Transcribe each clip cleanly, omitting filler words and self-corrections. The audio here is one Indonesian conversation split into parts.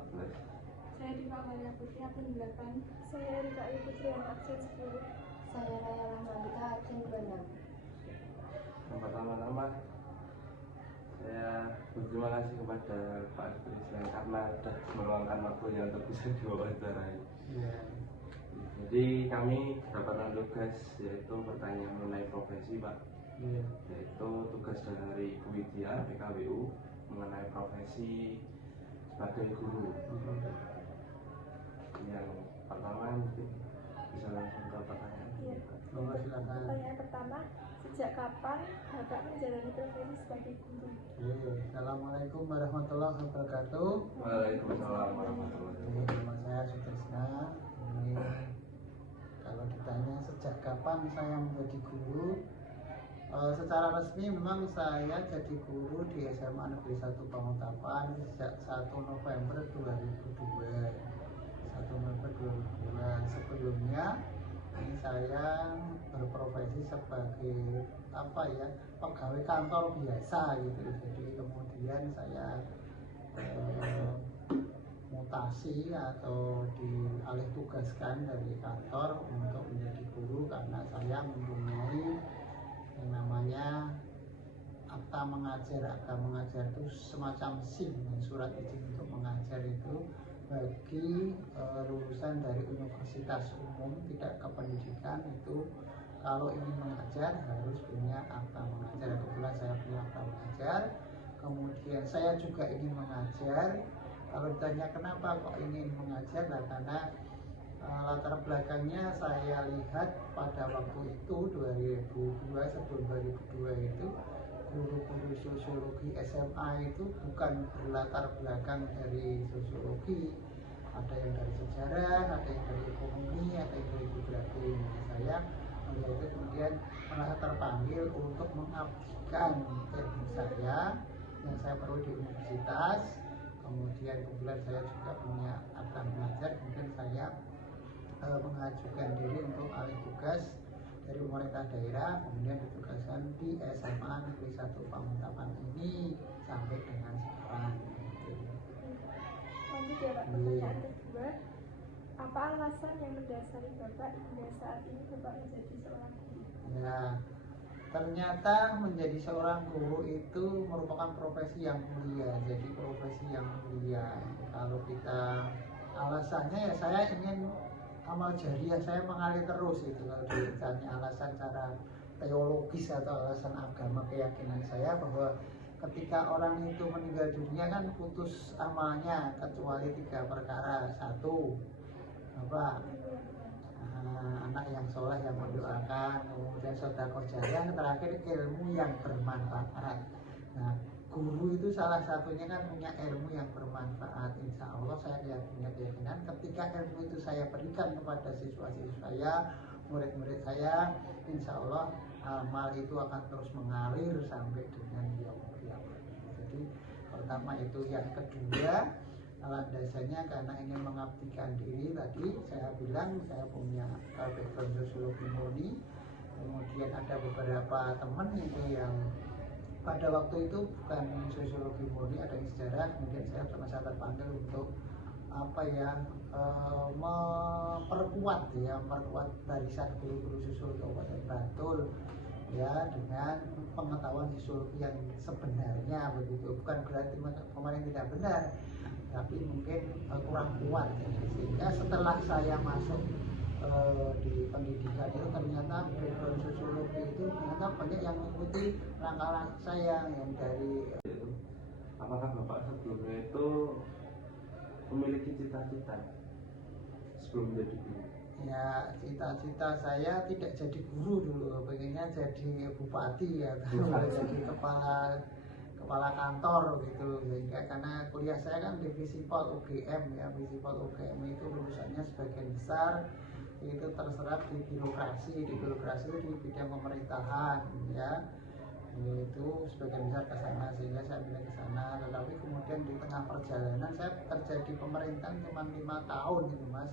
14. Saya Diva Maria Putri, absen 8. Saya Rika Ayu Putri, absen 10. Saya Raya Rahmanita, absen 26. Yang pertama-tama saya berterima kasih kepada Pak Presiden karena sudah meluangkan waktunya untuk bisa diwawancarai. Jadi kami dapatkan tugas yaitu pertanyaan mengenai profesi, Pak. Yaitu tugas dari Bu Widya PKWU mengenai profesi sebagai guru. Yang pertama mungkin bisa langsung ke pertanyaan. Pertanyaan pertama, sejak kapan Bapak menjalani profesi sebagai guru? Assalamualaikum warahmatullahi wabarakatuh. Waalaikumsalam warahmatullahi wabarakatuh. Nama saya Sutrisna. Ini kalau ditanya sejak kapan saya menjadi guru, secara resmi memang saya jadi guru di SMA Negeri 1 Pangutapan sejak 1 November 2002. 1 November 2002. Sebelumnya ini saya berprofesi sebagai pegawai kantor biasa gitu. Jadi kemudian saya mutasi atau dialih tugaskan dari kantor untuk menjadi guru karena saya mempunyai yang namanya akta mengajar. Akta mengajar itu semacam SIM, surat izin untuk mengajar itu bagi lulusan dari universitas umum tidak kependidikan itu kalau ingin mengajar harus punya akta mengajar. Kebetulan saya punya akta mengajar. Kemudian saya juga ingin mengajar. Kalau ditanya kenapa kok ingin mengajar, karena latar belakangnya saya lihat pada waktu itu 2002, sebelum 2002 itu guru-guru sosiologi SMA itu bukan berlatar belakang dari sosiologi, ada yang dari sejarah, ada yang dari ekonomi, ada yang dari geografi. Saya melihat itu kemudian merasa terpanggil untuk mengabdikan ilmu saya yang saya perlu di universitas. Kemudian kebetulan saya juga punya akta mengajar, kemudian saya mengajukan diri untuk alih tugas dari pemerintah daerah, kemudian ditugaskan di SMA Negeri 1 Pangutapan ini sampai dengan sekarang. Lanjut ya Pak, pertanyaan kedua, apa alasan yang mendasari Bapak hingga saat ini Bapak menjadi seorang guru? Ya, ternyata menjadi seorang guru itu merupakan profesi yang mulia. Jadi profesi yang mulia. Kalau kita alasannya ya saya ingin amal jariah saya mengalir terus itu. Kalau ditanya alasan secara teologis atau alasan agama, keyakinan saya bahwa ketika orang itu meninggal dunia kan putus amalnya kecuali 3 perkara. 1, anak yang soleh yang mendoakan, kemudian sedekah jariah, terakhir ilmu yang bermanfaat. Nah, guru itu salah satunya kan punya ilmu yang bermanfaat. Insya Allah saya punya keyakinan ketika ilmu itu saya berikan kepada siswa-siswa saya, murid-murid saya, insya Allah amal itu akan terus mengalir sampai dengan yaumul kiamat. Jadi pertama itu. Yang kedua, landasannya karena ingin mengabdikan diri. Tadi saya bilang saya punya background sosiologi murni. Kemudian ada beberapa teman itu yang pada waktu itu bukan sosiologi murni, ada yang sejarah. Kemudian saya terpanggil untuk memperkuat barisan guru-guru sosiologi Kabupaten Bantul ya, dengan pengetahuan sosiologi yang sebenarnya begitu. Bukan berarti kemarin tidak benar, tapi mungkin kurang kuat ya. Sehingga setelah saya masuk di pendidikan itu ternyata background sosiologi itu ternyata banyak yang mengikuti langkah saya yang dari. Apakah Bapak sebelumnya itu memiliki cita-cita sebelum menjadi guru? Ya, cita-cita saya tidak jadi guru dulu, pengennya jadi bupati ya, jadi kepala kantor gitu. Sehingga karena kuliah saya kan di Visipol UGM ya, Visipol UGM itu lulusannya sebagian besar itu terserap di birokrasi itu di bidang pemerintahan ya, itu sebagian besar ke sana, sehingga saya pindah ke sana. Tetapi kemudian di tengah perjalanan saya kerja di pemerintahan cuma 5 tahun gitu Mas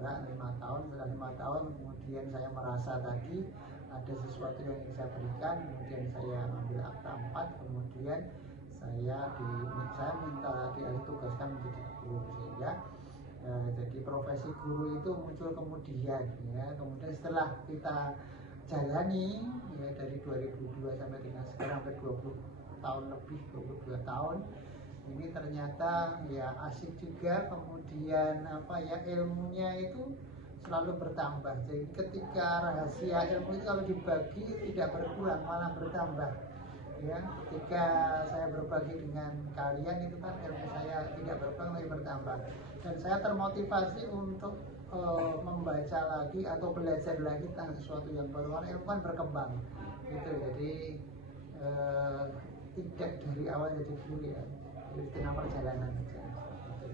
ya, 5 tahun. Setelah 5 tahun kemudian saya merasa tadi ada sesuatu yang ingin saya berikan, kemudian saya ambil akta 4, kemudian saya minta dialih tugaskan menjadi guru, sehingga jadi profesi guru itu muncul kemudian ya. Kemudian setelah kita jalani ya dari 2002 sampai dengan sekarang hampir 20 tahun lebih, 22 tahun ini, ternyata ya asik juga, kemudian ilmunya itu selalu bertambah. Jadi ketika rahasia ilmu itu kalau dibagi tidak berkurang, malah bertambah ya. Ketika saya berbagi dengan kalian itu kan ilmu saya tidak berkurang tapi bertambah, dan saya termotivasi untuk membaca lagi atau belajar lagi tentang sesuatu yang baru, karena ilmu kan berkembang gitu. Jadi tidak dari awal jadi guru ya, di tengah perjalanan aja. Oke.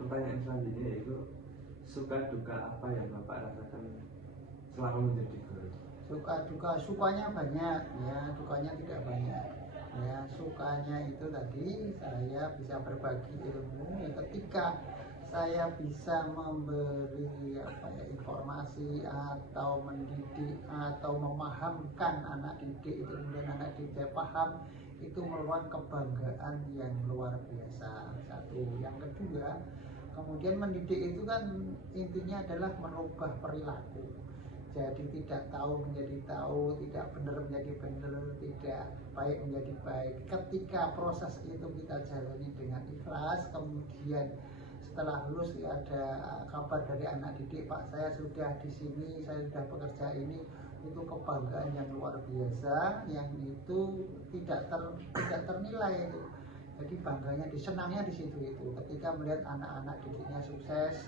Pertanyaan selanjutnya yaitu suka duka apa yang Bapak rasakan selama menjadi guru? Suka duka, sukanya banyak ya, dukanya tidak banyak ya. Sukanya itu tadi saya bisa berbagi ilmu ya, ketika saya bisa memberi informasi atau mendidik atau memahamkan anak didik itu, kemudian anak didik paham, itu merupakan kebanggaan yang luar biasa. Satu, yang kedua, kemudian mendidik itu kan intinya adalah merubah perilaku. Jadi tidak tahu menjadi tahu, tidak benar menjadi benar, tidak baik menjadi baik. Ketika proses itu kita jalani dengan ikhlas, kemudian setelah lulus ada kabar dari anak didik, Pak saya sudah di sini, saya sudah bekerja ini, itu kebanggaan yang luar biasa, yang itu tidak ternilai itu. Jadi bangganya, senangnya di situ itu. Ketika melihat anak-anak didiknya sukses,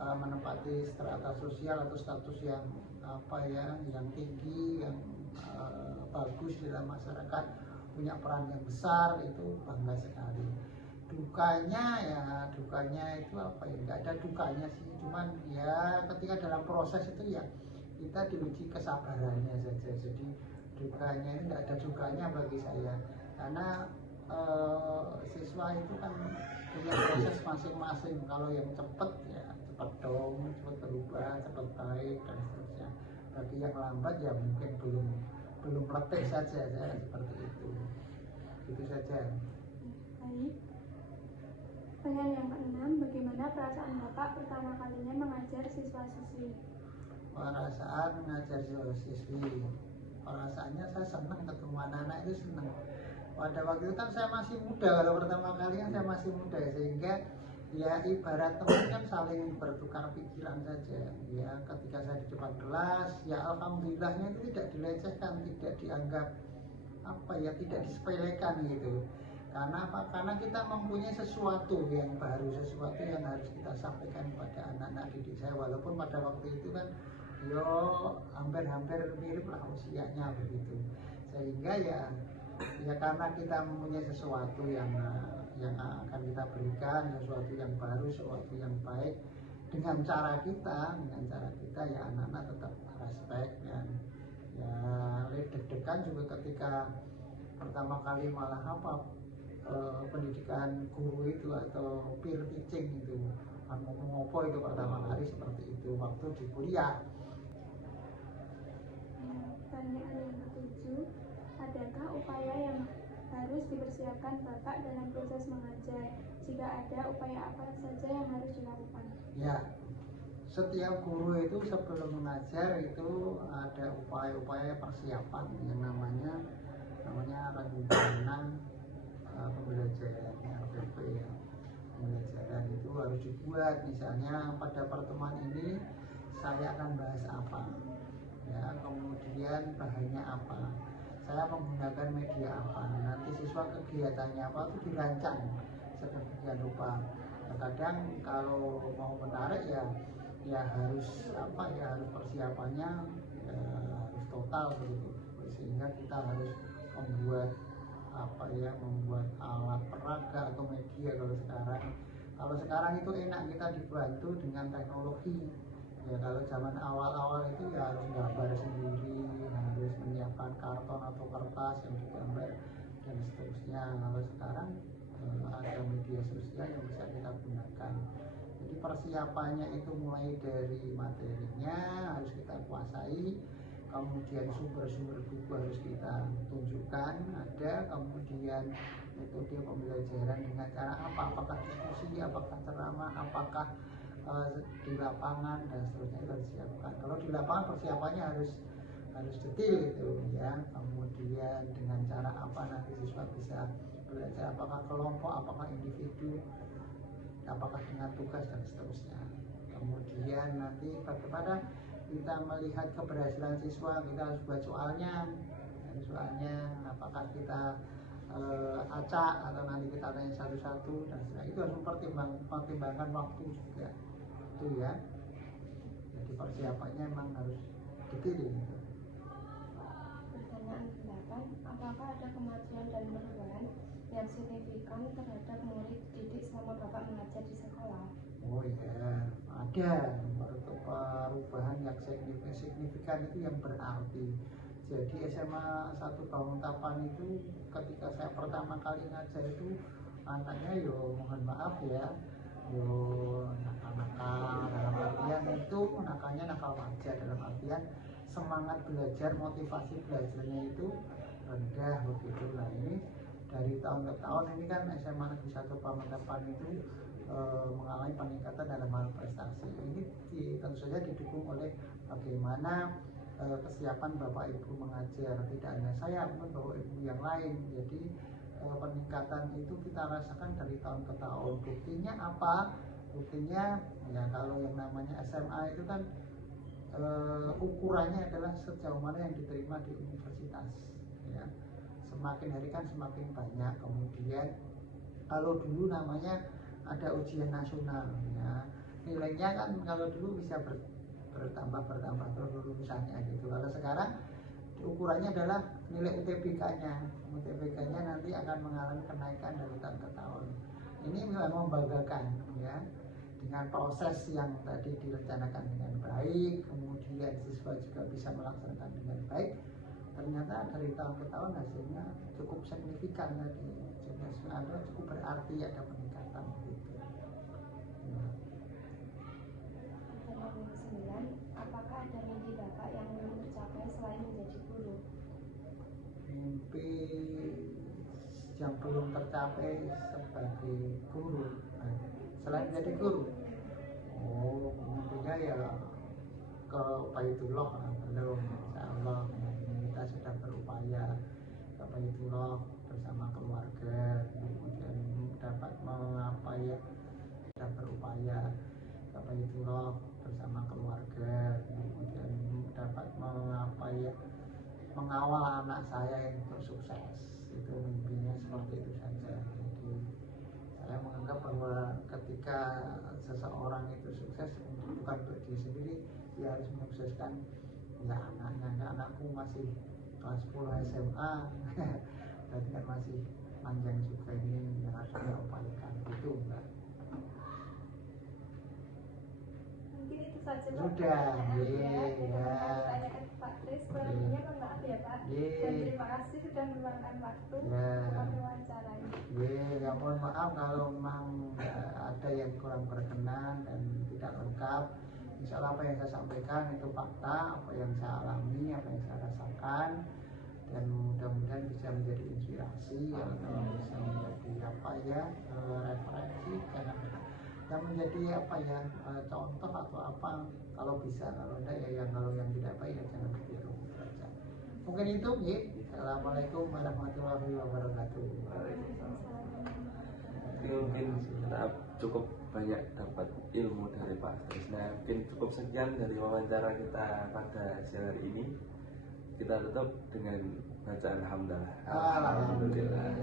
menempati strata sosial atau status yang yang tinggi, yang bagus di dalam masyarakat, punya peran yang besar, itu bangga sekali. Dukanya itu nggak ada dukanya sih, cuman ya ketika dalam proses itu ya kita diuji kesabarannya saja. Jadi dukanya ini nggak ada dukanya bagi saya, karena siswa itu kan punya proses masing-masing. Kalau yang cepat ya cepat dong, cepat berubah, cepat baik dan seterusnya. Bagi yang lambat ya mungkin belum letih saja, saya seperti itu. Itu saja. Baik. Pertanyaan yang keenam, bagaimana perasaan Bapak pertama kalinya mengajar siswa-siswi? Perasaan mengajar siswa-siswi, perasaannya saya senang ketemu anak-anak itu, senang. Pada waktu itu kan saya masih muda, kalau pertama kali kan saya masih muda, sehingga ya ibarat teman kan saling bertukar pikiran saja ya. Ketika saya di depan kelas ya alhamdulillahnya itu tidak dilecehkan, tidak dianggap tidak disepelekan gitu. Karena apa? Karena kita mempunyai sesuatu yang baru, sesuatu yang harus kita sampaikan kepada anak-anak didik saya. Walaupun pada waktu itu kan hampir mirip lah usianya begitu, sehingga ya karena kita mempunyai sesuatu yang akan kita berikan, sesuatu yang baru, sesuatu yang baik, dengan cara kita ya anak-anak tetap respect, dan ya deg-degan juga ketika pertama kali malah pendidikan guru itu atau peer teaching itu, ngopo itu pertama kali seperti itu waktu di kuliah. Pertanyaan yang ketujuh, adakah upaya yang harus dipersiapkan Bapak dalam proses mengajar? Jika ada, upaya apa saja yang harus dilakukan? Ya, setiap guru itu sebelum mengajar itu ada upaya-upaya persiapan yang namanya rencana pembelajaran RPP ya. Pembelajaran itu harus dibuat, misalnya pada pertemuan ini saya akan bahas apa ya, kemudian bahannya apa, saya menggunakan media apa, nanti siswa kegiatannya apa, itu dirancang sedemikian rupa. Kadang kalau mau menarik ya harus harus persiapannya harus total begitu, sehingga kita harus membuat alat peraga atau media. Kalau sekarang itu enak, kita dibantu dengan teknologi ya. Kalau zaman awal-awal itu ya harus gambar sendiri, harus menyiapkan karton atau kertas yang digambar dan seterusnya. Kalau sekarang ada media sosial yang bisa kita gunakan. Jadi persiapannya itu mulai dari materinya harus kita kuasai, kemudian sumber-sumber buku harus kita tunjukkan ada, kemudian metode pembelajaran dengan cara apa, apakah diskusi, apakah ceramah, apakah di lapangan dan seterusnya itu harus disiapkan. Kalau di lapangan persiapannya harus detail itu ya. Kemudian dengan cara apa nanti siswa bisa belajar, apakah kelompok, apakah individu, apakah dengan tugas dan seterusnya. Kemudian nanti bagaimana kita melihat keberhasilan siswa, kita harus buat soalnya. Dan soalnya apakah kita acak atau nanti kita tanya satu-satu dan seterusnya. Itu harus mempertimbangkan waktu juga itu ya. Jadi persiapannya memang harus detail gitu. Pertanyaan 8. Apakah ada kemajuan dan perubahan yang signifikan terhadap murid didik selama Bapak mengajar di sekolah? Oh iya, ada perubahan yang signifikan itu yang berarti. Jadi SMA 1 Banguntapan itu ketika saya pertama kali ngajar itu anaknya mohon maaf ya, nakal-nakal, dalam artian itu nakalnya nakal wajar, dalam artian semangat belajar, motivasi belajarnya itu rendah begitu. Nah ini dari tahun ke tahun ini kan SMA Negeri 1 Banguntapan itu mengalami peningkatan dalam hal prestasi. Ini tentu saja didukung oleh bagaimana kesiapan Bapak Ibu mengajar, tidak hanya saya namun Bapak Ibu yang lain. Jadi peningkatan itu kita rasakan dari tahun ke tahun. Buktinya apa? Buktinya ya kalau yang namanya SMA itu kan ukurannya adalah sejauh mana yang diterima di universitas ya. Semakin hari kan semakin banyak. Kemudian kalau dulu namanya ada ujian nasional ya, nilainya kan kalau dulu bisa bertambah terus lulusannya gitu. Kalau sekarang ukurannya adalah nilai UTBK-nya. UTBK-nya nanti akan mengalami kenaikan dari tahun ke tahun. Ini memang membanggakan ya, dengan proses yang tadi direncanakan dengan baik, kemudian siswa juga bisa melaksanakan dengan baik. Ternyata dari tahun ke tahun hasilnya cukup signifikan tadi. Jadi ada cukup berarti ada peningkatan gitu. Ya. Pertanyaan 9. Apakah ada mimpi Bapak yang belum tercapai selain menjadi guru? Mimpi yang belum tercapai sebagai guru, selain menjadi guru, mimpinya ya ke Baitullah belum, insya Allah kita sudah berupaya ke Baitullah bersama keluarga, kemudian dapat sudah berupaya ke Baitullah bersama keluarga, kemudian dapat mengawal anak saya untuk sukses. Itu mimpinya seperti itu saja. Jadi saya menganggap bahwa ketika seseorang itu sukses bukan untuk diri sendiri, dia harus menyukseskan ya anaknya. Anakku masih kelas 10 SMA berarti kan masih panjang juga ini yang harus kita upayakan gitu Mbak. Mungkin itu saja Pak. Sudah, Kita tanyakan Pak Kris, kurangnya mohon maaf ya Pak. Dan terima kasih sudah meluangkan waktu untuk wawancaranya. Ya mohon maaf kalau memang ada yang kurang berkenan dan tidak lengkap. Insya Allah apa yang saya sampaikan itu fakta, apa yang saya alami, apa yang saya rasakan, dan mudah-mudahan bisa menjadi inspirasi atau bisa menjadi referensi dan menjadi contoh atau apa kalau bisa. Kalau enggak ya kalau yang tidak baik ya jangan ditiru saja. Mungkin itu ya. Assalamualaikum warahmatullahi wabarakatuh. Mungkin kita cukup banyak dapat ilmu dari Pak Trisna. Mungkin cukup sekian dari wawancara kita pada siang hari ini. Kita tutup dengan bacaan hamdalah. Alhamdulillah.